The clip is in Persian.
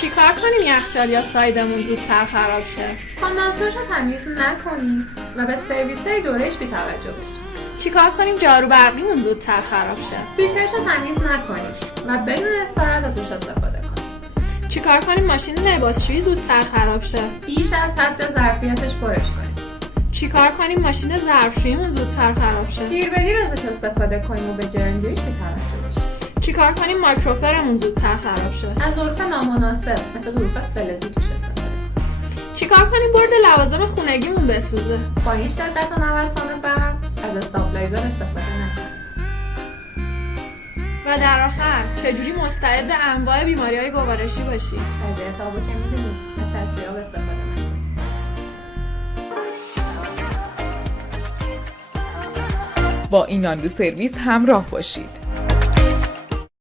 چیکار کنیم یخچال یا سایدمون زودتر خراب شه؟ کاندانسرش رو تمیز نکنیم و به سرویس‌های دورش بی‌توجه بشیم. چیکار کنیم جارو برقیمون زودتر خراب شه؟ فیلترش رو تمیز نکنیم و بدون استراحت ازش استفاده کنیم. چیکار کنیم ماشین لباسشویی زودتر خراب شه؟ بیش از حد ظرفیتش پرش کنیم. چیکار کنیم ماشین ظرفشوییمون زودتر خراب شه؟ دیر به دیر ازش استفاده کنیم و به جرمگیریش بی‌توجه بشیم. چیکار کنیم مایکروفرمون زودتر خراب شه؟ از ظروف نامناسب مثل ظروف فلزی توش استفاده کنیم. چیکار کنیم برد لوازم خونگیمون بسوزه؟ با این شدت و نوسان برق از استابلایزر استفاده نکنیم. و در آخر چجوری مستعد انواع بیماری‌های گوارشی باشیم؟ وضعیت آبو که می‌دونیم از تصفیه‌آب استفاده نکنیم. با ایناندو سرویس همراه باشید.